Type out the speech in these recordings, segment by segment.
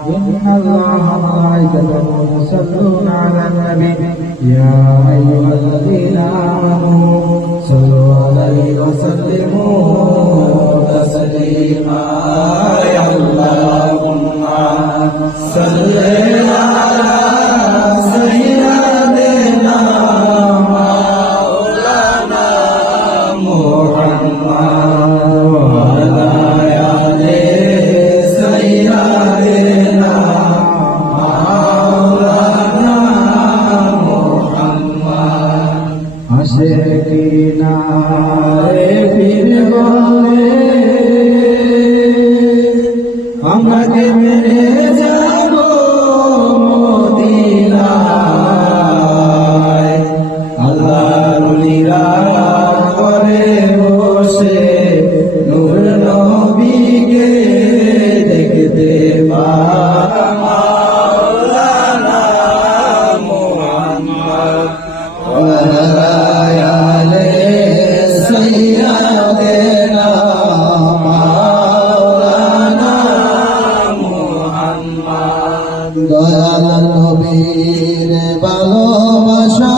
إن الله وملائكته يصلون على النبي يا أيها الذين آمنوا صلوا عليه وسلموا تسليما يا اللهم صل على سيدنا مولانا محمد وعلى آل سيدنا مولانا محمد আশিকিনা রে পীর বলে আমাকে মেরে যাব মদিনায় আল্লাহর ওলিরা করে বসে নূর নবীকে দেখতে মাওলানা মুহাম্মদ ওয়া আলে সাইয়্যিদিনা মাওলানা মুহাম্মদ দয়াল নবীর ভালোবাসা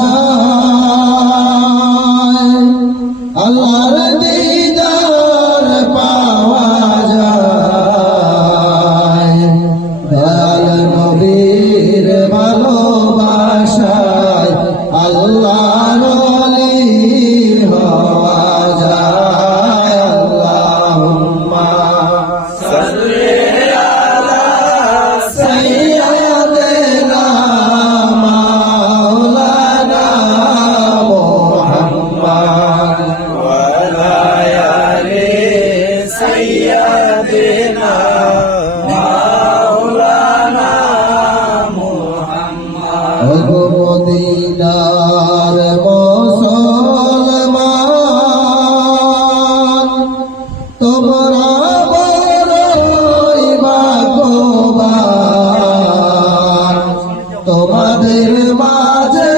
আল্লাহর দিদার পাওয়া যায় দয়াল নবীর ভালোবাসায় আল্লাহর ওলি হওয়া যায় আল্লাহুম্মা সাল্লি আলা সাইয়্যিদিনা মাওলানা মুহাম্মদ ওয়া আলা আলি সাইয়্যিদিনা মাওলানা মুহাম্মদ ও মদিনার মুসলমান তোমরা বড়ই ভাগ্যবান তোমাদের মাঝে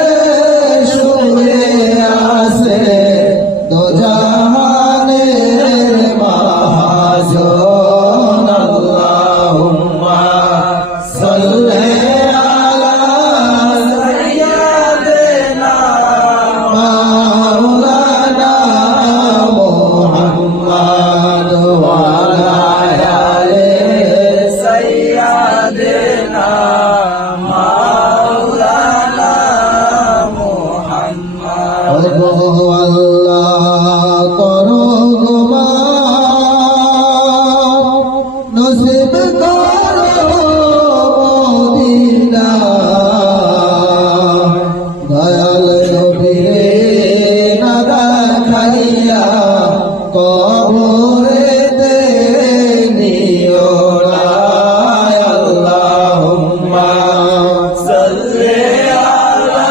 শুয়ে আছে দোজাহানের মহাজন আল্লাহুম্মা সাল্লি আলা সাইয়্যিদিনা মাওলানা মুহাম্মদ ওয়া আলা আলি সাইয়্যিদিনা মাওলানা মুহাম্মদ ওগো আল্লাহ করো গো মাফ নসিব করো মদিনা দয়াল নবীরে না দেখাইয়া কবরেতে নিও না আল্লাহুম্মা সাল্লি আলা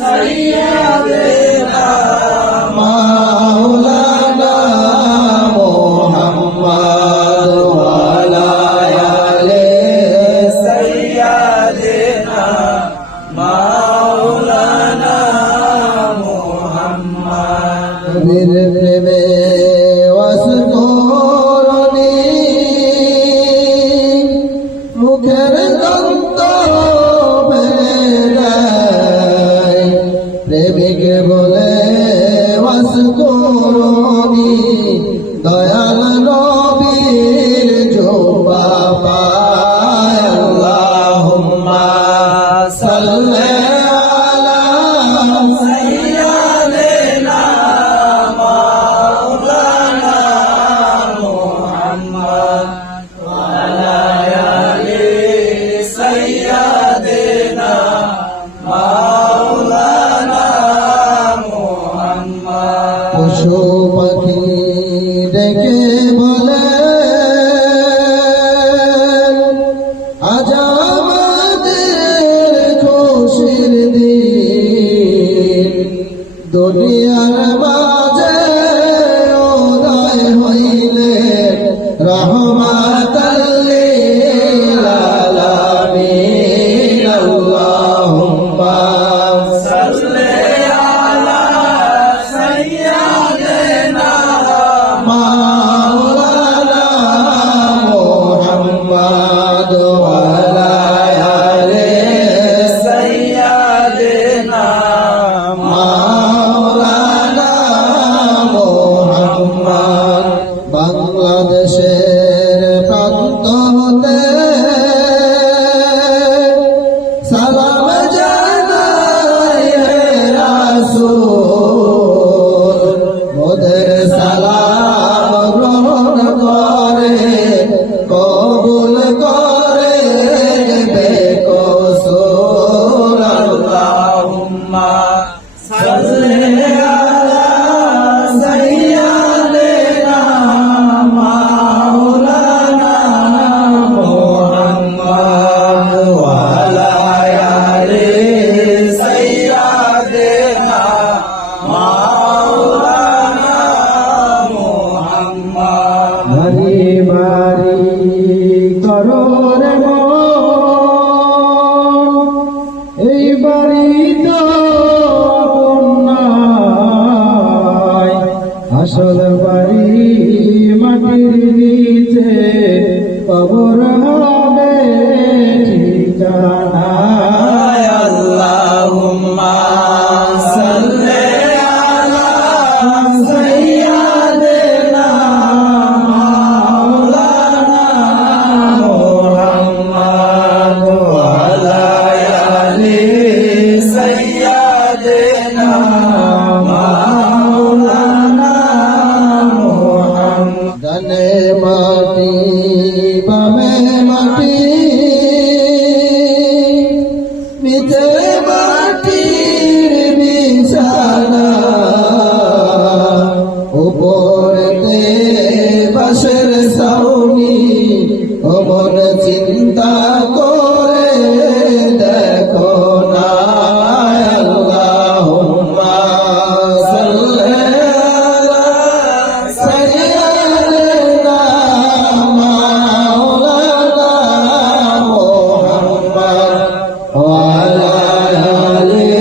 সাইয়্যিদিনা মাওলানা মুহাম্মদ ওয়া আলা আলি সাইয়্যিদিনা মাওলানা মুহাম্মদ নবীর প্রেমে ওয়াসফরনি মুখের দন্ত ফেলে দেয় প্রেমিক বলে ওয়াসফরনি দয়াল নবীর জোবা পায় আল্লাহুম্মা সাল্লি আলা সাইয়্যিদিনা মাওলানা মুহাম্মদ ওয়া আলা আলি সাইয়্যিদিনা মাওলানা মুহাম্মদ পশু পাখি ডেকে বলে আজ আমাদের খুশির দিন দুনিয়ার মাঝে উদয় হইলে রহমাতাল লিল আলামিন আল্লাহুম্মা সাল্লি আলা সাইয়্যিদিনা মাওলানা মুহাম্মদ ওয়া করে মন এই বাড়ি তো আপন নাই, আসল বাড়ি মাটির নিচে, কবর হবে ঠিকানা। আল্লাহুম্মা সাল্লি আলা সাইয়্যিদিনা মাওলানা মুহাম্মদ ওয়া আলা আলি সাইয়্যিদিনা মাওলানা মুহাম্মদ। ডানে মাটি বামে মাটি, নিচে মাটির বিছানা, উপরেতে বাঁশের ছাউনি, ও মন চিন্তা করে দেখো না। আল্লাহুম্মা সাল্লি আলা সাইয়্যিদিনা মাওলানা মুহাম্মদ ওয়া আলা আলি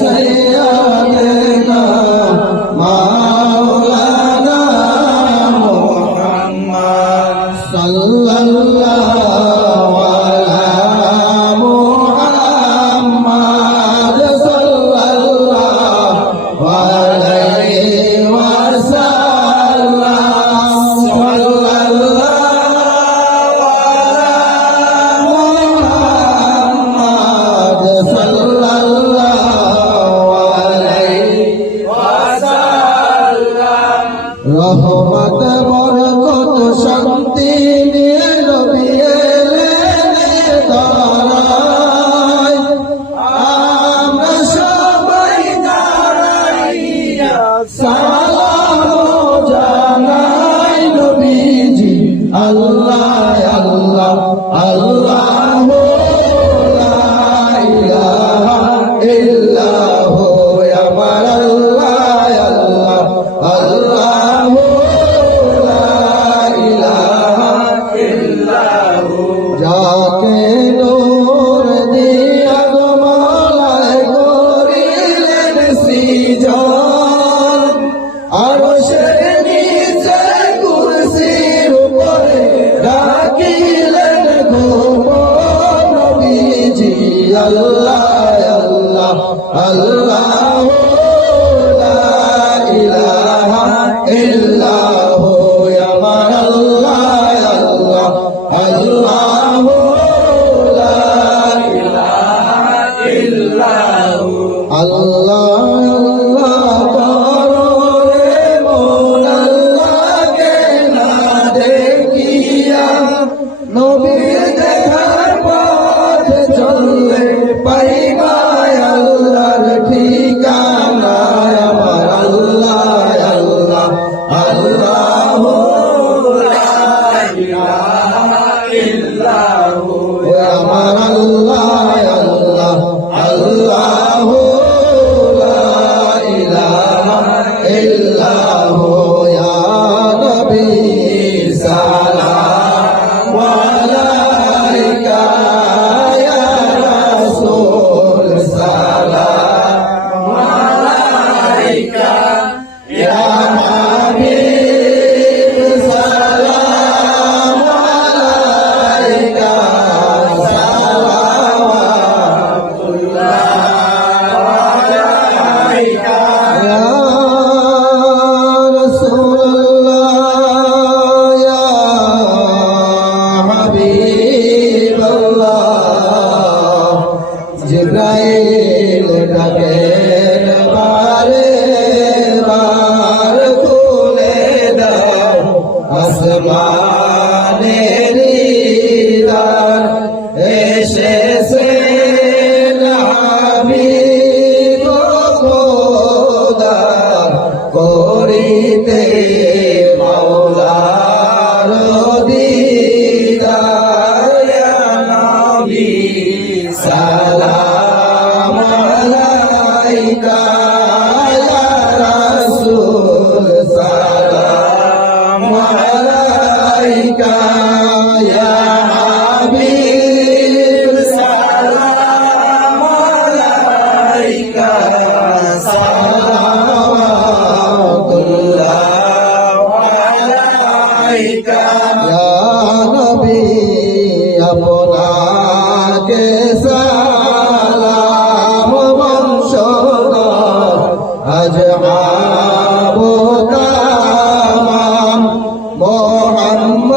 সাইয়্যিদিনা মাওলানা মুহাম্মদ। সাল্লাল্লাহু আলা মুহাম্মদ সাল্লাল্লাহু আলাইহি ওয়াসাল্লাম। সাল্লাল্লাহু আলা মুহাম্মদ সাল্লাল্লাহু আলাইহি ওয়াসাল্লাম। রহমত বরকত শান্তি নিয়ে নবী এলেন ধরায়, আমরা সবাই দাঁড়াইয়া সালাম জানাই নবীজি। আল্লাহ আল্লাহ আল্লাহ লা ইলাহা ইল্লাহু, আমার আল্লাহ আল্লাহ আল্লাহ লা ইলাহা ইল্লাহু। যাকে নূর দিয়া গো মালায় করিলেন সৃজন, আরশের নিচে কুরসির উপরে রাখিলেন গোপন নবীজি। আল্লাহ আল্লাহ আল্লাহ লা ইলাহা ইল্লাহু, আমার আল্লাহ আল্লাহ আল্লাহ লা ইলাহা ইল্লাহু। আল্লাহ আল্লাহ করো রে মন আল্লাহকে না দেখিয়া, নবীর দেখার পথে চললে পাইবা আল্লাহর ঠিকানা। আমার আল্লাহ আল্লাহ আল্লাহ লা ইলাহা ইল্লাহু, আমার আল্লাহ আল্লাহ আল্লাহ লা ইলাহা ইল্লাহু। ইয়া নবী সালাম আলাইকা, ইয়া রাসূল সালাম আলাইকা, ইয়া হাবিব সালাম আলাইকা, সালাওয়াতুল্লাহ আলাইকা, ইয়া রাসূলুল্লাহ, ইয়া হাবিবাল্লাহ। জিবরাইল ডাকেন বারে বার, খুলে দাও আসমানের দ্বার, এসেছেন হাবিব খোদা করিতে মাওলার দিদার। আপনাকে সালাম বংশধর আজ আবু তামাম মোহাম্মদ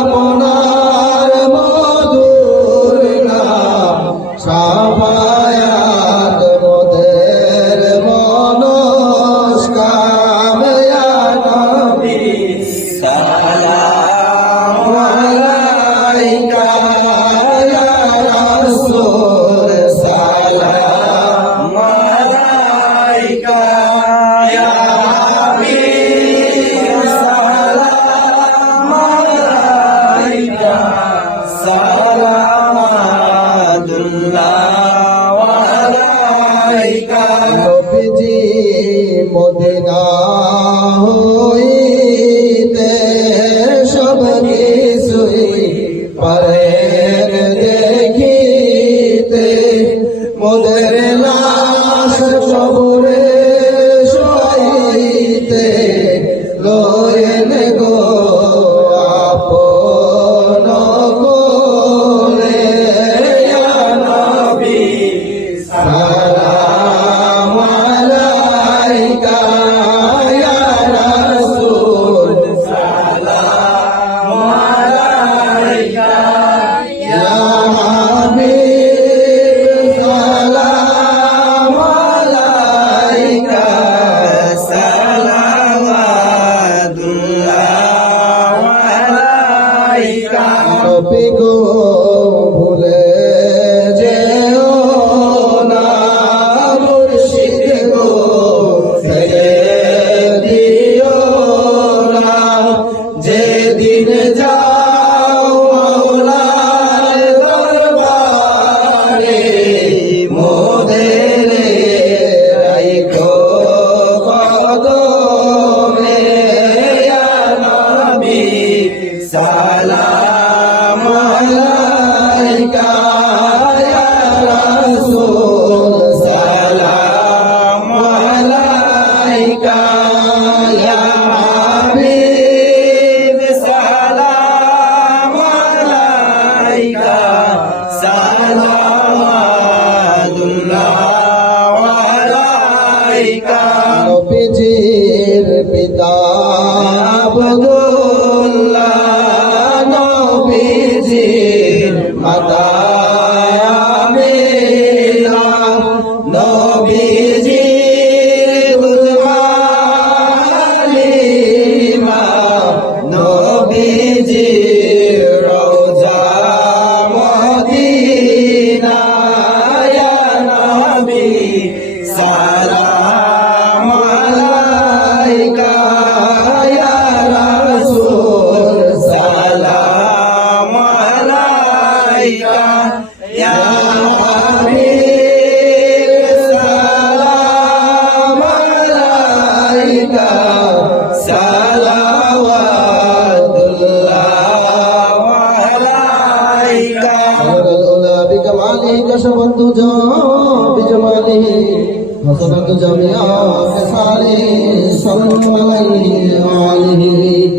আপনার মধুর নাম সাফায়াত মোদের মনস্কাম ইয়া নবী সালাম আলাইকা ইয়া রাসূল সালাম আলাইকা ইয়া হাবিব সালাম আলাইকা সালামাতুল্লাহ আলাইকা নবীজি মদিনা হইতে সব কিছুই পারেন দেখিতে মোদের লাশ কবরে শোয়াইতে লয়েন গো আপন কোলে ইয়া নবী সালাম আলাইকা ইয়া রাসূল সালাম আলাইকা ইয়া হাবিব সালাম আলাইকা সালামাতুল্লাহ আলাইকা নবী গো ভুলে যেও না মুর্শিদ গো ফেলে দিও না যেদিন যাও মাওলার দরবারে মোদের রাইখো কদমে ইয়া নবী সালাম আলাইকা ইয়া রাসূল সালাম আলাইকা ইয়া হাবিব সালাম আলাইকা সালামাতুল্লাহ আলাইকা নবীজির পিতা আব্দুল্লাহ নবীজির মাতা আমিনা নবীজির বুঝমা হালিমা নবীজির রওজা মদিনা ইয়া নবী সালাম আলাইকা ইয়া রাসূল সালাম আলাইকা ইয়া হাবিব সালাম আলাইকা সালাওয়াতুল্লাহ আলাইকা আল্লাহ বিকমালি কশবন্তু জো বিজমালি হাসনাত জামিয়া সালে সাল্লাল্লাহু আলাইহি